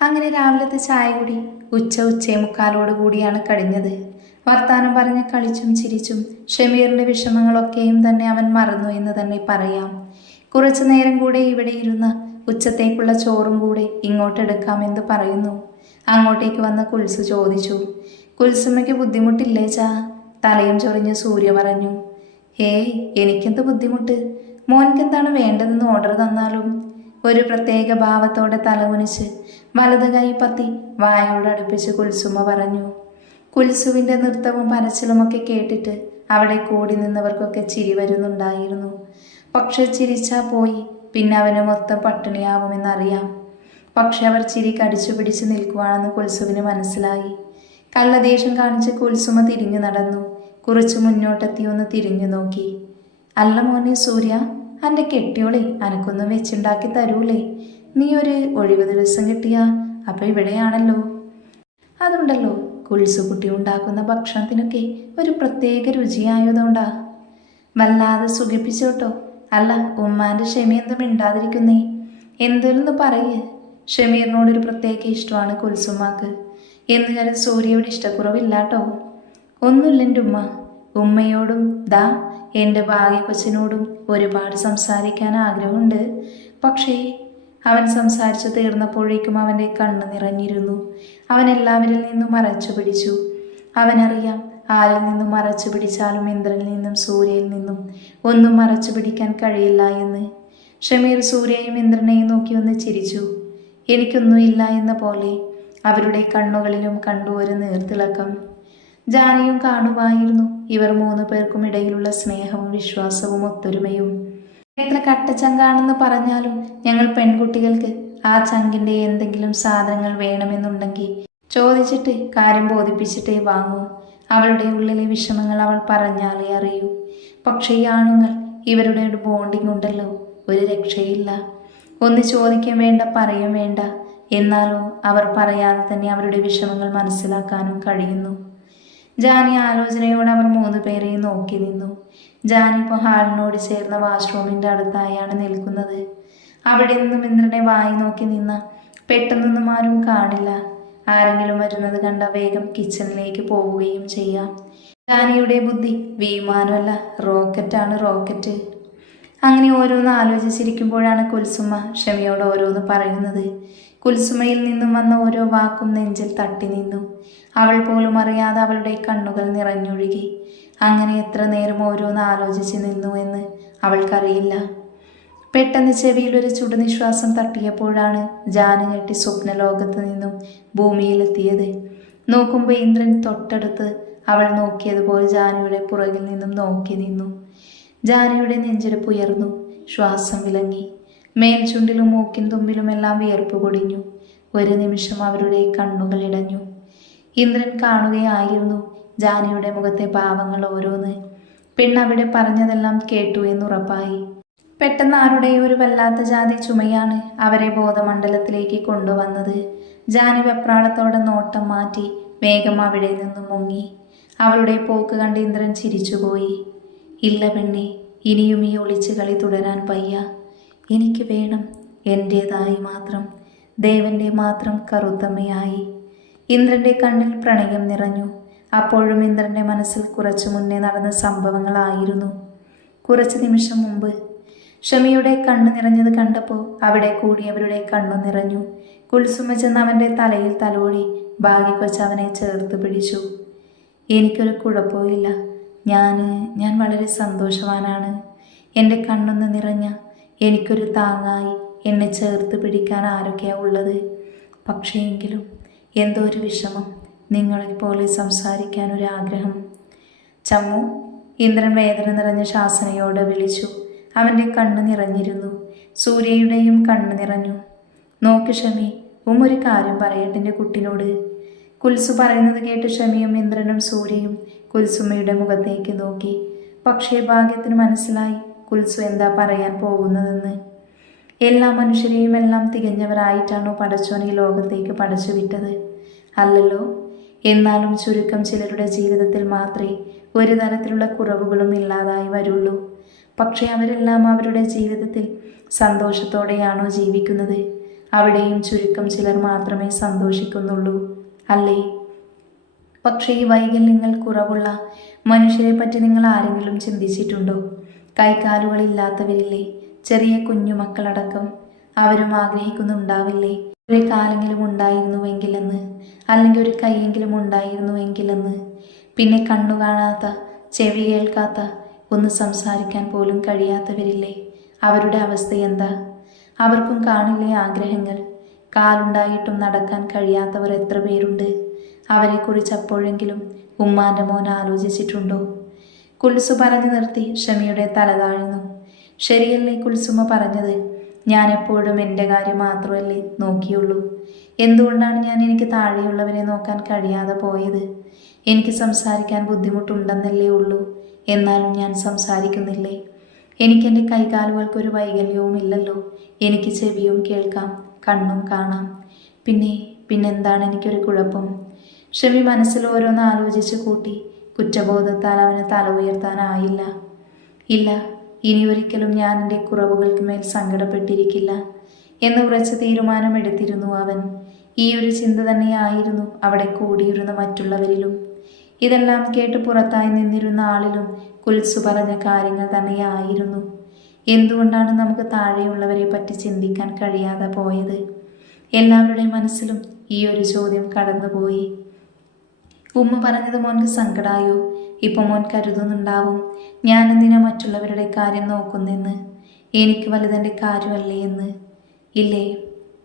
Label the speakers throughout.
Speaker 1: അങ്ങനെ രാവിലത്തെ ചായ കൂടി ഉച്ച ഉച്ചേ മുക്കാലോട് കൂടിയാണ് കഴിഞ്ഞത്. വർത്താനം പറഞ്ഞ് കളിച്ചും ചിരിച്ചും ഷമീറിന്റെ വിഷമങ്ങളൊക്കെയും തന്നെ അവൻ മറന്നു എന്ന് തന്നെ പറയാം. കുറച്ചു നേരം കൂടെ ഇവിടെ ഇരുന്ന ഉച്ചത്തേക്കുള്ള ചോറും കൂടെ ഇങ്ങോട്ടെടുക്കാമെന്ന് പറയുന്നു. അങ്ങോട്ടേക്ക് വന്ന കുൽസ് ചോദിച്ചു. കുൽസുമ്മയ്ക്ക് ബുദ്ധിമുട്ടില്ലേ ചാ? തലയും ചൊറിഞ്ഞ് സൂര്യ പറഞ്ഞു. ഹേയ് എനിക്കെന്ത് ബുദ്ധിമുട്ട്? മോൻക്കെന്താണ് വേണ്ടതെന്ന് ഓർഡർ തന്നാലും? ഒരു പ്രത്യേക ഭാവത്തോടെ തലകുനിച്ച് വലത് കൈ പത്തി വായോട് അടുപ്പിച്ച് കുൽസുമ പറഞ്ഞു. കുൽസുവിന്റെ നൃത്തവും പരച്ചിലുമൊക്കെ കേട്ടിട്ട് അവിടെ കൂടി നിന്നവർക്കൊക്കെ ചിരി വരുന്നുണ്ടായിരുന്നു. പക്ഷെ ചിരിച്ചാ പോയി പിന്നെ അവന് മൊത്തം പട്ടിണിയാവുമെന്നറിയാം. പക്ഷെ അവർ ചിരി കടിച്ചു പിടിച്ച് നിൽക്കുവാണെന്ന് കുൽസുവിന് മനസ്സിലായി. കള്ളദേഷ്യം കാണിച്ച് കുൽസുമ തിരിഞ്ഞു നടന്നു. കുറച്ച് മുന്നോട്ടെത്തി ഒന്ന് തിരിഞ്ഞു നോക്കി. അല്ല മോനെ സൂര്യ എന്റെ കെട്ടിയോളെ അനക്കൊന്നും വെച്ചുണ്ടാക്കി തരൂലേ? നീ ഒരു ഒഴിവ് ദിവസം കിട്ടിയ അപ്പൊ ഇവിടെയാണല്ലോ. അതുണ്ടല്ലോ കുൽസുകുട്ടി ഉണ്ടാക്കുന്ന ഭക്ഷണത്തിനൊക്കെ ഒരു പ്രത്യേക രുചിയായതുകൊണ്ടാ. വല്ലാതെ സുഖിപ്പിച്ചോട്ടോ അല്ല ഉമ്മാന്റെ ഷെമി എന്തും മിണ്ടാതിരിക്കുന്നേ? എന്തേലൊന്ന് പറയ്. ഷമീറിനോടൊരു പ്രത്യേക ഇഷ്ടമാണ് കുൽസുമാക്ക് എന്ന് കരുതി സൂര്യയോട് ഇഷ്ടക്കുറവില്ലാട്ടോ. ഒന്നുമില്ല എന്റെ ഉമ്മ. ഉമ്മയോടും ദാ എന്റെ ഭാഗ്യ കൊച്ചിനോടും ഒരുപാട് സംസാരിക്കാൻ ആഗ്രഹമുണ്ട്. പക്ഷേ അവൻ സംസാരിച്ചു തീർന്നപ്പോഴേക്കും അവന്റെ കണ്ണ് നിറഞ്ഞിരുന്നു. അവൻ എല്ലാവരിൽ നിന്നും മറച്ചു പിടിച്ചു. അവനറിയാം ആരിൽ നിന്നും മറച്ചു പിടിച്ചാലും ഇന്ദ്രനിൽ നിന്നും സൂര്യയിൽ നിന്നും ഒന്നും മറച്ചു പിടിക്കാൻ കഴിയില്ല എന്ന്. ഷമീർ സൂര്യയും ഇന്ദ്രനെയും നോക്കി ഒന്ന് ചിരിച്ചു. എനിക്കൊന്നുമില്ല എന്ന പോലെ അവരുടെ കണ്ണുകളിലും കണ്ടു ഒരു നീർത്തിളക്കം. ജാനയും കാണുമായിരുന്നു ഇവർ മൂന്ന് പേർക്കും ഇടയിലുള്ള സ്നേഹവും വിശ്വാസവും ഒത്തൊരുമയും. എത്ര കട്ടച്ചങ്കാണെന്ന് പറഞ്ഞാലും ഞങ്ങൾ പെൺകുട്ടികൾക്ക് ആ ചങ്കിന്റെ എന്തെങ്കിലും സാധനങ്ങൾ വേണമെന്നുണ്ടെങ്കിൽ ചോദിച്ചിട്ട് കാര്യം ബോധിപ്പിച്ചിട്ടേ വാങ്ങൂ. അവളുടെ ഉള്ളിലെ വിഷമങ്ങൾ അവൾ പറഞ്ഞാലേ അറിയൂ. പക്ഷേ ഈ ആണുങ്ങൾ ഇവരുടെ ഒരു ബോണ്ടിങ് ഉണ്ടല്ലോ ഒരു രക്ഷയില്ല. ഒന്ന് ചോദിക്കാൻ വേണ്ട പറയും വേണ്ട. എന്നാലോ അവർ പറയാതെ തന്നെ അവരുടെ വിഷമങ്ങൾ മനസ്സിലാക്കാനും കഴിയുന്നു. ജാനി ആലോചനയോടെ അവർ മൂന്ന് പേരെയും നോക്കി നിന്നു. ജാനി ഇപ്പോൾ ഹാളിനോട് ചേർന്ന വാഷ്റൂമിന്റെ അടുത്തായാണ് നിൽക്കുന്നത്. അവിടെ നിന്നും ഇന്ദ്രനെ വായി നോക്കി നിന്ന പെട്ടെന്നൊന്നും ആരും കാണില്ല. ആരെങ്കിലും വരുന്നത് കണ്ട വേഗം കിച്ചണിലേക്ക് പോവുകയും ചെയ്യാം. ജാനിയുടെ ബുദ്ധി വിമാനമല്ല റോക്കറ്റാണ് റോക്കറ്റ്. അങ്ങനെ ഓരോന്ന് ആലോചിച്ചിരിക്കുമ്പോഴാണ് കുൽസുമ ക്ഷമയോട് ഓരോന്ന് പറയുന്നത്. കുൽസുമയിൽ നിന്നും വന്ന ഓരോ വാക്കും നെഞ്ചിൽ തട്ടി നിന്നു. അവൾ പോലും അറിയാതെ അവളുടെ കണ്ണുകൾ നിറഞ്ഞൊഴുകി. അങ്ങനെ എത്ര നേരം ഓരോന്ന് ആലോചിച്ച് നിന്നു എന്ന് അവൾക്കറിയില്ല. പെട്ടെന്ന് ചെവിയിൽ ഒരു ചുടുനിശ്വാസം തട്ടിയപ്പോഴാണ് ജാനു ഞെട്ടി സ്വപ്നലോകത്ത് നിന്നും ഭൂമിയിലെത്തിയത്. നോക്കുമ്പോൾ ഇന്ദ്രൻ തൊട്ടടുത്ത് അവൾ നോക്കിയതുപോലെ ജാനുവിടെ പുറകിൽ നിന്നും നോക്കി നിന്നു. ജാനയുടെ നെഞ്ചിരിപ്പ് ഉയർന്നു. ശ്വാസം വിലങ്ങി. മേൽചുണ്ടിലും മൂക്കിൻ തുമ്പിലുമെല്ലാം വിയർപ്പ് പൊടിഞ്ഞു. ഒരു നിമിഷം അവരുടെ കണ്ണുകൾ ഇടഞ്ഞു. ഇന്ദ്രൻ കാണുകയായിരുന്നു. ജാനിയുടെ മുഖത്തെ പാവങ്ങൾ ഓരോന്ന്. പെണ്ണവിടെ പറഞ്ഞതെല്ലാം കേട്ടു എന്നുറപ്പായി. പെട്ടെന്ന് ആരുടെ ഒരു വല്ലാത്ത ജാതി ചുമയാണ് അവരെ ബോധമണ്ഡലത്തിലേക്ക് കൊണ്ടുവന്നത്. ജാനി വെപ്രാളത്തോടെ നോട്ടം മാറ്റി വേഗം അവിടെ നിന്നും മുങ്ങി. അവളുടെ പോക്ക് കണ്ട് ഇന്ദ്രൻ ചിരിച്ചുപോയി. ഇല്ല പെണ്ണെ ഇനിയും ഈ ഒളിച്ചു കളി തുടരാൻ വയ്യ. എനിക്ക് വേണം എന്റെതായി മാത്രം. ദേവന്റെ മാത്രം കറുത്തമ്മയായി. ഇന്ദ്രന്റെ കണ്ണിൽ പ്രണയം നിറഞ്ഞു. അപ്പോഴും ഇന്ദ്രന്റെ മനസ്സിൽ കുറച്ചു മുന്നേ നടന്ന സംഭവങ്ങളായിരുന്നു കുറച്ച് നിമിഷം മുമ്പ് ഷമിയുടെ കണ്ണു നിറഞ്ഞത് കണ്ടപ്പോൾ അവിടെ കൂടിയവരുടെ കണ്ണു നിറഞ്ഞു. കുൽസുമ ചെന്ന് അവന്റെ തലയിൽ തലോടി ഭാഗ്യക്കൊച്ച് അവനെ ചേർത്ത് പിടിച്ചു. എനിക്കൊരു കുഴപ്പമില്ല ഞാൻ ഞാൻ വളരെ സന്തോഷവാനാണ്. എന്റെ കണ്ണൊന്ന് നിറഞ്ഞ എനിക്കൊരു താങ്ങായി എന്നെ ചേർത്ത് പിടിക്കാൻ ആരൊക്കെയാ ഉള്ളത്? പക്ഷേ എങ്കിലും എന്തോ ഒരു വിഷമം നിങ്ങളെപ്പോലെ ആഗ്രഹം ചമ്മു ഇന്ദ്രൻ വേദന നിറഞ്ഞ ശാസനയോട് വിളിച്ചു. അവന്റെ കണ്ണ് നിറഞ്ഞിരുന്നു. സൂര്യയുടെയും കണ്ണ് നിറഞ്ഞു. നോക്ക് ഷമി ഉം ഒരു കാര്യം പറയട്ടെ എന്റെ കുട്ടിനോട്. കുൽസു പറയുന്നത് കേട്ട് ഷമിയും ഇന്ദ്രനും സൂര്യയും കുൽസുമയുടെ മുഖത്തേക്ക് നോക്കി. പക്ഷേ ഭാഗ്യത്തിന് മനസ്സിലായി കുൽസു എന്താ പറയാൻ പോകുന്നതെന്ന്. എല്ലാ മനുഷ്യരെയും എല്ലാം തികഞ്ഞവരായിട്ടാണോ പടച്ചോൻ ഈ ലോകത്തേക്ക് പടച്ചു വിട്ടത് അല്ലല്ലോ. എന്നാലും ചുരുക്കം ചിലരുടെ ജീവിതത്തിൽ മാത്രമേ ഒരു തരത്തിലുള്ള കുറവുകളും ഇല്ലാതായി വരുള്ളൂ. പക്ഷേ അവരെല്ലാം അവരുടെ ജീവിതത്തിൽ സന്തോഷത്തോടെയാണോ ജീവിക്കുന്നത്? അവിടെയും ചുരുക്കം ചിലർ മാത്രമേ സന്തോഷിക്കുന്നുള്ളൂ അല്ലേ? പക്ഷേ ഈ വൈകല്യങ്ങൾ കുറവുള്ള മനുഷ്യരെ പറ്റി നിങ്ങൾ ആരെങ്കിലും ചിന്തിച്ചിട്ടുണ്ടോ? കൈകാലുകളില്ലാത്തവരില്ലേ? ചെറിയ കുഞ്ഞുമക്കളടക്കം അവരും ആഗ്രഹിക്കുന്നുണ്ടാവില്ലേ? ഒരു കാലെങ്കിലും ഉണ്ടായിരുന്നുവെങ്കിലെന്ന് അല്ലെങ്കിൽ ഒരു കൈയെങ്കിലും ഉണ്ടായിരുന്നുവെങ്കിലെന്ന്. പിന്നെ കണ്ണു കാണാത്ത ചെവി കേൾക്കാത്ത ഒന്ന് സംസാരിക്കാൻ പോലും കഴിയാത്തവരില്ലേ? അവരുടെ അവസ്ഥ എന്താ? അവർക്കും കാണില്ലേ ആഗ്രഹങ്ങൾ? കാലുണ്ടായിട്ടും നടക്കാൻ കഴിയാത്തവർ എത്ര പേരുണ്ട്? അവരെക്കുറിച്ച് അപ്പോഴെങ്കിലും ഉമ്മാന്റെ മോൻ ആലോചിച്ചിട്ടുണ്ടോ? കുൽസു പറഞ്ഞു നിർത്തി ഷമിയുടെ തല താഴ്ന്നു. ശരിയല്ലേ കുൽസുമ പറഞ്ഞത്? ഞാൻ എപ്പോഴും എന്റെ കാര്യം മാത്രമല്ലേ നോക്കിയുള്ളൂ. എന്തുകൊണ്ടാണ് ഞാൻ എനിക്ക് താഴെയുള്ളവരെ നോക്കാൻ കഴിയാതെ പോയത്? എനിക്ക് സംസാരിക്കാൻ ബുദ്ധിമുട്ടുണ്ടെന്നല്ലേ ഉള്ളൂ. എന്നാലും ഞാൻ സംസാരിക്കുന്നില്ലേ? എനിക്കെന്റെ കൈകാലുകൾക്കൊരു വൈകല്യവും ഇല്ലല്ലോ എനിക്ക് ചെവിയും കേൾക്കാം കണ്ണും കാണാം. പിന്നെ പിന്നെന്താണ് എനിക്കൊരു കുഴപ്പം? ഷമി മനസ്സിൽ ഓരോന്ന് ആലോചിച്ച് കൂട്ടി കുറ്റബോധത്താൽ അവന് തല ഉയർത്താനായില്ല. ഇല്ല ഇനി ഒരിക്കലും ഞാൻ എന്റെ കുറവുകൾക്ക് മേൽ സങ്കടപ്പെട്ടിരിക്കില്ല എന്ന് ഉറച്ച തീരുമാനമെടുത്തിരുന്നു അവൻ. ഈ ഒരു ചിന്ത തന്നെയായിരുന്നു അവിടെ കൂടിയിരുന്ന മറ്റുള്ളവരിലും. ഇതെല്ലാം കേട്ട് പുറത്തായി നിന്നിരുന്ന ആളിലും കുൽസു പറഞ്ഞ കാര്യങ്ങൾ തന്നെയായിരുന്നു. എന്തുകൊണ്ടാണ് നമുക്ക് താഴെയുള്ളവരെ പറ്റി ചിന്തിക്കാൻ കഴിയാതെ പോയത്? എല്ലാവരുടെയും മനസ്സിലും ഈ ഒരു ചോദ്യം കടന്നുപോയി. ഉമ്മ പറഞ്ഞത് മോൻക്ക് സങ്കടായോ? ഇപ്പൊ മോൻ കരുതുന്നുണ്ടാവും. ഞാൻ എന്തിനാ മറ്റുള്ളവരുടെ കാര്യം നോക്കുന്നെന്ന്? എനിക്ക് വലുതെന്റെ കാര്യമല്ലേ എന്ന്? ഇല്ലേ?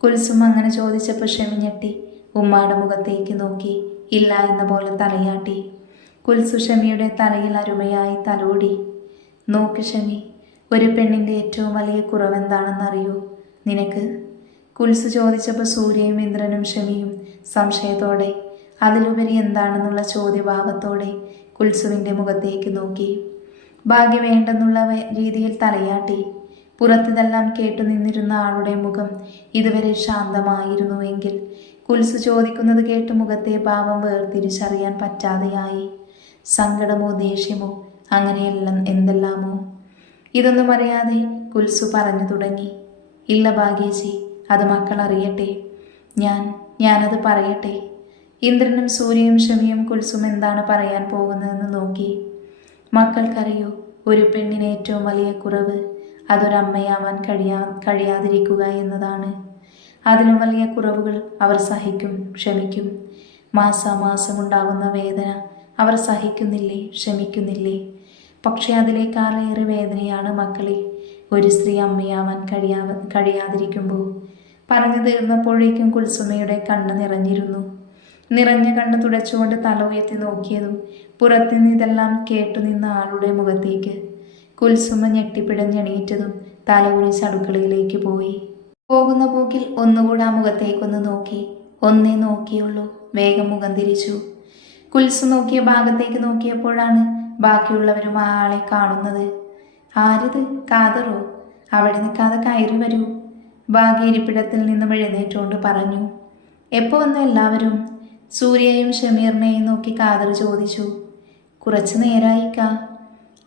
Speaker 1: കുൽസും അങ്ങനെ ചോദിച്ചപ്പോൾ ക്ഷമിഞ്ഞട്ടി ഞെട്ടി. ഉമ്മാടെ മുഖത്തേക്ക് നോക്കി. ഇല്ല എന്ന പോലെ തലയാട്ടി. കുൽസു ഷമിയുടെ തലയിൽ അരുമയായി തലോടി. നോക്ക് ഷമി ഒരു പെണ്ണിന്റെ ഏറ്റവും വലിയ കുറവെന്താണെന്നറിയോ. നിനക്ക്? കുൽസു ചോദിച്ചപ്പോൾ സൂര്യയും ഇന്ദ്രനും ഷമിയും സംശയത്തോടെ അതിലുപരി എന്താണെന്നുള്ള ചോദ്യഭാവത്തോടെ കുൽസുവിന്റെ മുഖത്തേക്ക് നോക്കി. ഭാഗ്യ വേണ്ടെന്നുള്ള രീതിയിൽ തലയാട്ടി. പുറത്തിതെല്ലാം കേട്ടു നിന്നിരുന്ന ആളുടെ മുഖം ഇതുവരെ ശാന്തമായിരുന്നുവെങ്കിൽ കുൽസു ചോദിക്കുന്നത് കേട്ട് മുഖത്തെ ഭാവം വേർതിരിച്ചറിയാൻ പറ്റാതെയായി. സങ്കടമോ ദേഷ്യമോ അങ്ങനെയെല്ലാം എന്തെല്ലാമോ? ഇതൊന്നും അറിയാതെ കുൽസു പറഞ്ഞു തുടങ്ങി. ഇല്ല ഭാഗ്യേച്ചി അത് മക്കൾ അറിയട്ടെ ഞാൻ ഞാനത് പറയട്ടെ. ഇന്ദ്രനും സൂര്യയും ഷമിയും കുൽസും എന്താണ് പറയാൻ പോകുന്നതെന്ന് നോക്കി. മക്കൾക്കറിയൂ ഒരു പെണ്ണിന് ഏറ്റവും വലിയ കുറവ് അതൊരമ്മയാവാൻ കഴിയാ കഴിയാതിരിക്കുക എന്നതാണ്. അതിലും വലിയ കുറവുകൾ അവർ സഹിക്കും ക്ഷമിക്കും. മാസാമാസം ഉണ്ടാകുന്ന വേദന അവർ സഹിക്കുന്നില്ലേ ക്ഷമിക്കുന്നില്ലേ? പക്ഷേ അതിലേക്കാളേറെ വേദനയാണ് മക്കളിൽ. ഒരു സ്ത്രീ അമ്മയാവാൻ കഴിയാ കഴിയാതിരിക്കുമ്പോൾ. പറഞ്ഞു തീർന്നപ്പോഴേക്കും കുൽസുമയുടെ കണ്ണ് നിറഞ്ഞിരുന്നു. നിറഞ്ഞ കണ്ണ് തുടച്ചുകൊണ്ട് തല ഉയർത്തി നോക്കിയതും പുറത്തുനിന്ന് ഇതെല്ലാം കേട്ടു നിന്ന ആളുടെ മുഖത്തേക്ക് കുൽസുമ ഞെട്ടിപ്പിടഞ്ഞെണീറ്റതും തല കുനിച്ച് അടുക്കളയിലേക്ക് പോയി. പോകുന്ന പോക്കിൽ ഒന്നുകൂടെ ആ മുഖത്തേക്കൊന്ന് നോക്കി. ഒന്നേ നോക്കിയുള്ളൂ. വേഗം മുഖം തിരിച്ചു. കുൽസു നോക്കിയ ഭാഗത്തേക്ക് നോക്കിയപ്പോഴാണ് ബാക്കിയുള്ളവരും ആ ആളെ കാണുന്നത്. ആരിത്? കാതറോ? അവിടെ നിൽക്കാതെ കയറി വരൂ. ഭാഗ്യ ഇരിപ്പിടത്തിൽ നിന്നും എഴുന്നേറ്റുകൊണ്ട് പറഞ്ഞു. എപ്പോ വന്ന എല്ലാവരും? സൂര്യയും ഷമീറിനെയും നോക്കി കാതർ ചോദിച്ചു കുറച്ചു നേരായി കാ.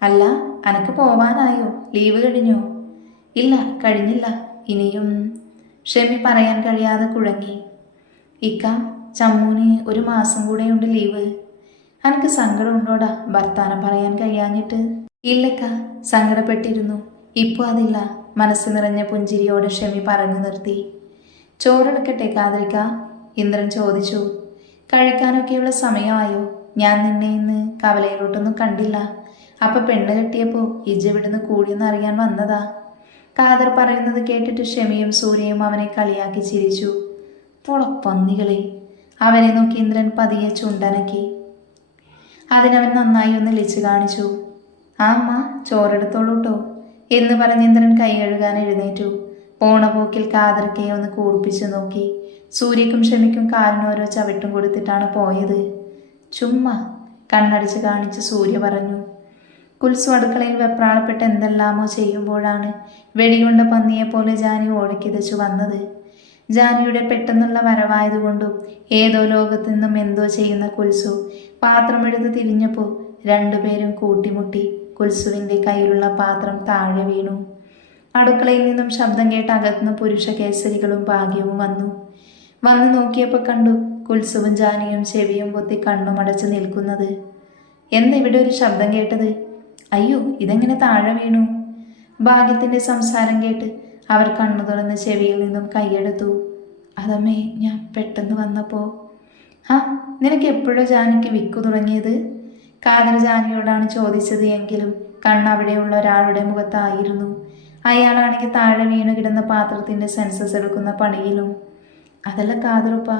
Speaker 1: അല്ല അനക്ക് പോവാനായോ? ലീവ് കഴിഞ്ഞോ? ഇല്ല കഴിഞ്ഞില്ല ഇനിയും. ഷമി പറയാൻ കഴിയാതെ കുഴങ്ങി. ഇക്ക ചമ്മൂന് ഒരു മാസം കൂടെയുണ്ട് ലീവ്. അനക്ക് സങ്കടമുണ്ടോടാ ഭർത്താനം പറയാൻ കഴിയാഞ്ഞിട്ട്? ഇല്ലക്ക സങ്കടപ്പെട്ടിരുന്നു. ഇപ്പോൾ അതില്ല മനസ്സ് നിറഞ്ഞ പുഞ്ചിരിയോടെ ഷമി പറഞ്ഞു നിർത്തി. ചോറെടുക്കട്ടെ കാതരിക്ക ഇന്ദ്രൻ ചോദിച്ചു. കഴിക്കാനൊക്കെയുള്ള സമയമായോ? ഞാൻ നിന്നെ ഇന്ന് കവലയിലോട്ടൊന്നും കണ്ടില്ല. അപ്പൊ പെണ്ണ് കെട്ടിയപ്പോ ഇവിടുന്ന് കൂടിയെന്ന് അറിയാൻ വന്നതാ? കാദർ പറയുന്നത് കേട്ടിട്ട് ഷമിയും സൂര്യയും അവനെ കളിയാക്കി ചിരിച്ചു. പൊളപ്പന്നികളെ അവനെ നോക്കി ഇന്ദ്രൻ പതിയെ ചുണ്ടനക്കി. അതിനവൻ നന്നായി ഒന്ന് ലിച്ച് കാണിച്ചു. ആ അമ്മ ചോറെടുത്തോളൂ കേട്ടോ എന്ന് പറഞ്ഞ് ഇന്ദ്രൻ കൈ കഴുകാൻ എഴുന്നേറ്റു. പോണ പോക്കിൽ കാതർക്കെ ഒന്ന് കൂർപ്പിച്ചു നോക്കി. സൂര്യക്കും ഷമിക്കും ഓരോ ചവിട്ടും കൊടുത്തിട്ടാണ് പോയത്. ചുമ്മാ കണ്ണടിച്ച് കാണിച്ച് സൂര്യ പറഞ്ഞു കുൽസു അടുക്കളയിൽ വെപ്രാളപ്പെട്ട് എന്തെല്ലാമോ ചെയ്യുമ്പോഴാണ് വെടികൊണ്ട പന്നിയെ പോലെ ജാനി ഓടിക്കിതച്ചു വന്നത്. ജാനിയുടെ പെട്ടെന്നുള്ള വരവായതുകൊണ്ടും ഏതോ ലോകത്തു നിന്നും എന്തോ ചെയ്യുന്ന കുൽസു പാത്രമെടുത്ത് തിരിഞ്ഞപ്പോൾ രണ്ടുപേരും കൂട്ടിമുട്ടി കുൽസുവിന്റെ കയ്യിലുള്ള പാത്രം താഴെ വീണു. അടുക്കളയിൽ നിന്നും ശബ്ദം കേട്ട് അകത്തുനിന്ന് പുരുഷ കേസരികളും ഭാഗ്യവും വന്നു. വന്ന് നോക്കിയപ്പോൾ കണ്ടു കുൽസുവും ജാനിയും ചെവിയും പൊത്തി കണ്ണുമടച്ച് നിൽക്കുന്നത്. എന്നിവിടെ ഒരു ശബ്ദം കേട്ടത് അയ്യോ ഇതെങ്ങനെ താഴെ വീണു? ഭാഗ്യത്തിന്റെ സംസാരം കേട്ട് അവർ കണ്ണു തുറന്ന് ചെവിയിൽ നിന്നും കൈയെടുത്തു. അതമ്മേ ഞാൻ പെട്ടെന്ന് വന്നപ്പോൾ ആ നിനക്ക് എപ്പോഴോ ജാനിക്ക് വിക്കു തുടങ്ങിയത്? കാതൽ ജാനിയോടാണ് ചോദിച്ചത് എങ്കിലും കണ്ണ് അവിടെയുള്ള ഒരാളുടെ മുഖത്തായിരുന്നു. അയാളാണെങ്കിൽ താഴെ വീണു കിടന്ന പാത്രത്തിന്റെ സെൻസസ് എടുക്കുന്ന പണിയിലും അതല്ല കാതറുപ്പ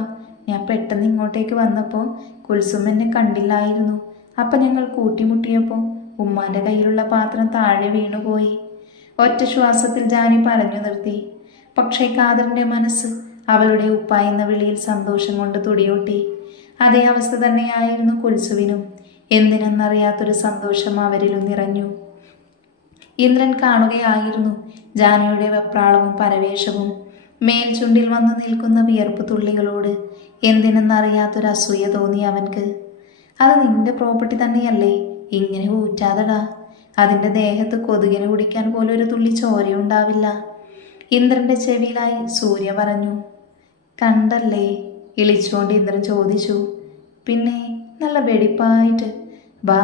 Speaker 1: ഞാൻ പെട്ടെന്ന് ഇങ്ങോട്ടേക്ക് വന്നപ്പോൾ കുൽസും എന്നെ കണ്ടില്ലായിരുന്നു. അപ്പം ഞങ്ങൾ കൂട്ടിമുട്ടിയപ്പോൾ ഉമ്മാന്റെ കയ്യിലുള്ള പാത്രം താഴെ വീണുപോയി. ഒറ്റ ശ്വാസത്തിൽ ജാനി പറഞ്ഞു നിർത്തി. പക്ഷേ കാതറിന്റെ മനസ്സ് അവളുടെ ഉപ്പ എന്ന വിളിയിൽ സന്തോഷം കൊണ്ട് തുടിയൂട്ടി. അതേ അവസ്ഥ തന്നെയായിരുന്നു കുൽസുവിനും. എന്തിനെന്നറിയാത്തൊരു സന്തോഷം അവരിലും നിറഞ്ഞു. ഇന്ദ്രൻ കാണുകയായിരുന്നു ജാനയുടെ വെപ്രാളവും പരവേശവും. മേൽചുണ്ടിൽ വന്നു നിൽക്കുന്ന വിയർപ്പ് തുള്ളികളോട് എന്തിനെന്നറിയാത്തൊരു അസൂയ തോന്നി അവൻക്ക്. അത് നിന്റെ പ്രോപ്പർട്ടി തന്നെയല്ലേ? ഇങ്ങനെ ഊറ്റാതടാ. അതിന്റെ ദേഹത്ത് കൊതുകിന് കുടിക്കാൻ പോലും ഒരു തുള്ളി ചോരയുണ്ടാവില്ല. ഇന്ദ്രന്റെ ചെവിയിലായി സൂര്യ പറഞ്ഞു കണ്ടല്ലേ? ഇളിച്ചുകൊണ്ട് ഇന്ദ്രൻ ചോദിച്ചു പിന്നെ നല്ല വെടിപ്പായിട്ട്. ബാ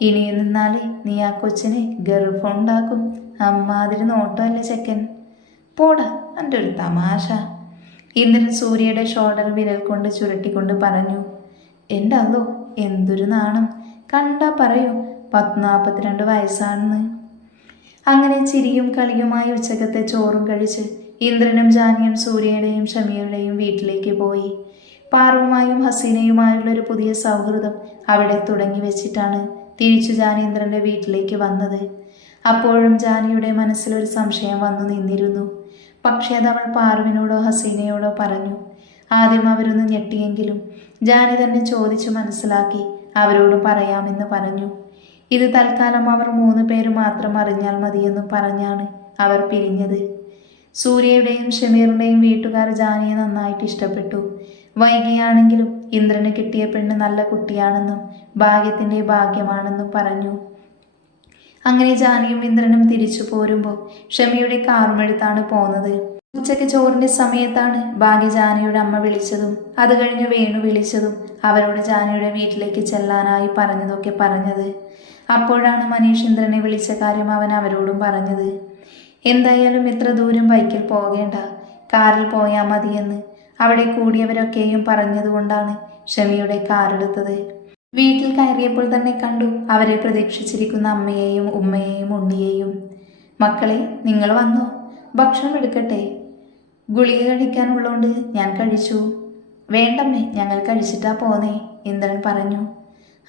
Speaker 1: ഇനി നിന്നാലേ നീ ആ കൊച്ചിനെ ഗർഭം ഉണ്ടാക്കും. അമ്മാതിരി നോട്ടമല്ലേ ചെക്കൻ. പോടാ. എന്റെ ഒരു തമാശ. ഇന്ദ്രൻ സൂര്യയുടെ ഷോൾഡർ വിരൽ കൊണ്ട് ചുരുട്ടിക്കൊണ്ട് പറഞ്ഞു എന്റെ അതോ എന്തൊരു നാണം. കണ്ടാ പറയൂ പത്ത് നാൽപ്പത്തിരണ്ട് വയസ്സാണെന്ന്. അങ്ങനെ ചിരിയും കളിയുമായി ഉച്ചകത്തെ ചോറും കഴിച്ച് ഇന്ദ്രനും ജാനിയും സൂര്യയുടെയും ഷമിയുടെയും വീട്ടിലേക്ക് പോയി. പാർവുമായും ഹസീനയുമായുള്ള ഒരു പുതിയ സൗഹൃദം അവിടെ തുടങ്ങി വെച്ചിട്ടാണ് തിരിച്ചു ജാനീന്ദ്രന്റെ വീട്ടിലേക്ക് വന്നത്. അപ്പോഴും ജാനിയുടെ മനസ്സിലൊരു സംശയം വന്നു നിന്നിരുന്നു. പക്ഷേ അതവൾ പാർവിനോടോ ഹസീനയോടോ പറഞ്ഞു ആദ്യം അവരൊന്ന് ഞെട്ടിയെങ്കിലും ജാനി തന്നെ ചോദിച്ചു മനസ്സിലാക്കി അവരോട് പറയാമെന്ന് പറഞ്ഞു. ഇത് തൽക്കാലം അവർ മൂന്ന് പേര് മാത്രം അറിഞ്ഞാൽ മതിയെന്ന് പറഞ്ഞാണ് അവർ പിരിഞ്ഞത്. സൂര്യയുടെയും ഷമീറിന്റെയും വീട്ടുകാർ ജാനിയെ നന്നായിട്ട് ഇഷ്ടപ്പെട്ടു. വൈകിയാണെങ്കിലും ഇന്ദ്രന് കിട്ടിയ പെണ്ണ് നല്ല കുട്ടിയാണെന്നും ഭാഗ്യത്തിന്റെ ഭാഗ്യമാണെന്നും പറഞ്ഞു. അങ്ങനെ ജാനിയും ഇന്ദ്രനും തിരിച്ചു പോരുമ്പോൾ ഷമിയുടെ കാറുമെടുത്താണ് പോന്നത്. ഉച്ചയ്ക്ക് ചോറിന്റെ സമയത്താണ് ഭാഗ്യ ജാനയുടെ അമ്മ വിളിച്ചതും അത് കഴിഞ്ഞ് വേണു വിളിച്ചതും അവരോട് ജാനയുടെ വീട്ടിലേക്ക് ചെല്ലാനായി പറഞ്ഞതൊക്കെ പറഞ്ഞത്. അപ്പോഴാണ് മനീഷ് ഇന്ദ്രനെ വിളിച്ച കാര്യം അവൻ അവരോടും പറഞ്ഞത്. എന്തായാലും ഇത്ര ദൂരം ബൈക്കിൽ പോകേണ്ട കാറിൽ പോയാൽ മതിയെന്ന് അവിടെ കൂടിയവരൊക്കെയും പറഞ്ഞതുകൊണ്ടാണ് ഷമിയുടെ കാറെടുത്തത്. വീട്ടിൽ കയറിയപ്പോൾ തന്നെ കണ്ടു അവരെ പ്രതീക്ഷിച്ചിരിക്കുന്ന അമ്മയെയും ഉമ്മയെയും ഉണ്ണിയെയും. മക്കളെ നിങ്ങൾ വന്നോ. ഭക്ഷണം എടുക്കട്ടെ. ഗുളിക കഴിക്കാനുള്ളോണ്ട് ഞാൻ കഴിച്ചു. വേണ്ടമ്മേ ഞങ്ങൾ കഴിച്ചിട്ടാ പോന്നേ ഇന്ദ്രൻ പറഞ്ഞു.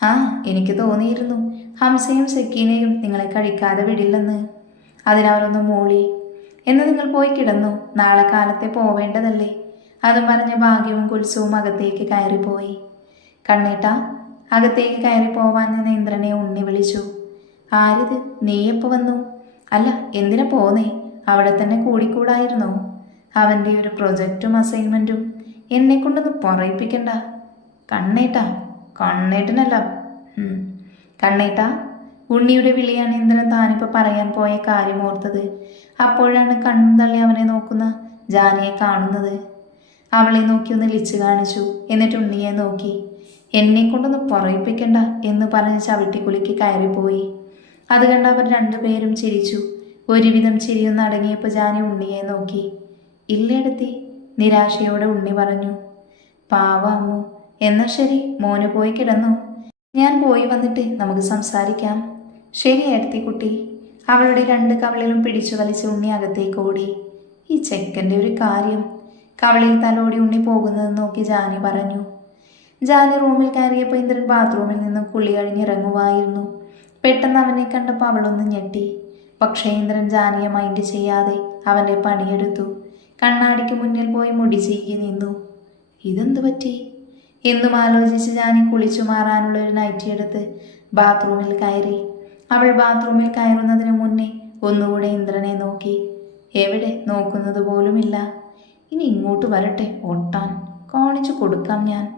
Speaker 1: ആ എനിക്ക് തോന്നിയിരുന്നു. ഹംസയും സെക്കീനയും നിങ്ങളെ കഴിക്കാതെ വിടില്ലെന്ന്. അതിനവരൊന്ന് മൂളി. എന്ന് നിങ്ങൾ പോയി കിടന്നു. നാളെ കാലത്തെ പോവേണ്ടതല്ലേ. അതും പറഞ്ഞ ഭാഗ്യവും കുൽസവും അകത്തേക്ക് കയറിപ്പോയി. കണ്ണേട്ട അകത്തേക്ക് കയറി പോവാൻ നിന്ന് ഇന്ദ്രനെ ഉണ്ണി വിളിച്ചു. ആരിത്? നീയപ്പോ വന്നു? അല്ല എന്തിനാ പോന്നേ? അവിടെ തന്നെ കൂടിക്കൂടായിരുന്നോ? അവന്റെ ഒരു പ്രൊജക്റ്റും അസൈൻമെന്റും എന്നെ കൊണ്ടൊന്ന് പറയിപ്പിക്കണ്ട. കണ്ണേട്ടാ? കണ്ണേട്ടനല്ല. കണ്ണേട്ടാ? ഉണ്ണിയുടെ വിളിയാണ് ഇന്ദ്രൻ താനിപ്പോൾ പറയാൻ പോയ കാര്യം ഓർത്തത്. അപ്പോഴാണ് കണ്ണും തള്ളി അവനെ നോക്കുന്ന ജാനിയെ കാണുന്നത്. അവളെ നോക്കി ഒന്ന് ലിച്ച് കാണിച്ചു. എന്നിട്ട് ഉണ്ണിയെ നോക്കി. എന്നെ കൊണ്ടൊന്ന് പറയിപ്പിക്കണ്ട എന്ന് പറഞ്ഞ് ചവിട്ടിക്കുളിക്ക് കയറിപ്പോയി. അത് കണ്ട് അവർ രണ്ടുപേരും ചിരിച്ചു. ഒരുവിധം ചിരിയൊന്ന് അടങ്ങിയപ്പോൾ ജാനി ഉണ്ണിയെ നോക്കി. ഇല്ലെടുത്തി നിരാശയോടെ ഉണ്ണി പറഞ്ഞു. പാവ അമ്മു എന്നാ ശരി മോന് പോയി കിടന്നു. ഞാൻ പോയി വന്നിട്ട് നമുക്ക് സംസാരിക്കാം. ശരി കുട്ടി. അവളുടെ രണ്ട് കവളിലും പിടിച്ചു വലിച്ച് ഉണ്ണി അകത്തേക്ക് ഓടി. ഈ ചെക്കന്റെ ഒരു കാര്യം. കവളിൽ തലോടി ഉണ്ണി പോകുന്നത് നോക്കി ജാനി പറഞ്ഞു. ജാനി റൂമിൽ കയറിയപ്പോൾ ഇന്ദ്രൻ ബാത്റൂമിൽ നിന്ന് കുളി കഴിഞ്ഞിറങ്ങുമായിരുന്നു പെട്ടെന്ന് അവനെ കണ്ടപ്പോൾ അവളൊന്ന് ഞെട്ടി. പക്ഷേ ഇന്ദ്രൻ ജാനിയെ മൈൻഡ് ചെയ്യാതെ അവന്റെ പണിയെടുത്തു. കണ്ണാടിക്ക് മുന്നിൽ പോയി മുടി ചീകി നിന്നു. ഇതെന്തു പറ്റി? എന്നും ആലോചിച്ച് ജാനി കുളിച്ചു മാറാനുള്ള ഒരു നൈറ്റി എടുത്ത് ബാത്റൂമിൽ കയറി. അവൾ ബാത്റൂമിൽ കയറുന്നതിന് മുന്നേ ഒന്നുകൂടെ ഇന്ദ്രനെ നോക്കി. എവിടെ? നോക്കുന്നത് പോലുമില്ല. ഇനി ഇങ്ങോട്ട് വരട്ടെ ഒട്ടാൻ. കാണിച്ചു കൊടുക്കാം ഞാൻ.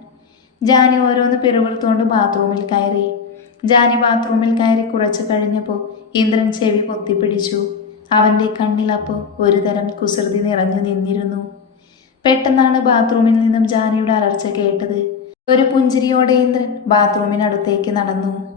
Speaker 1: ജാനി ഓരോന്ന് പിറുപിറുത്തുകൊണ്ട് ബാത്റൂമിൽ കയറി. ജാനി ബാത്റൂമിൽ കയറി കുറച്ച് കഴിഞ്ഞപ്പോൾ ഇന്ദ്രൻ ചെവി പൊത്തിപ്പിടിച്ചു. അവന്റെ കണ്ണിലപ്പോൾ ഒരുതരം കുസൃതി നിറഞ്ഞു നിന്നിരുന്നു. പെട്ടെന്നാണ് ബാത്റൂമിൽ നിന്നും ജാനിയുടെ അലർച്ച കേട്ടത്. ഒരു പുഞ്ചിരിയോടെ ഇന്ദ്രൻ ബാത്റൂമിനടുത്തേക്ക് നടന്നു.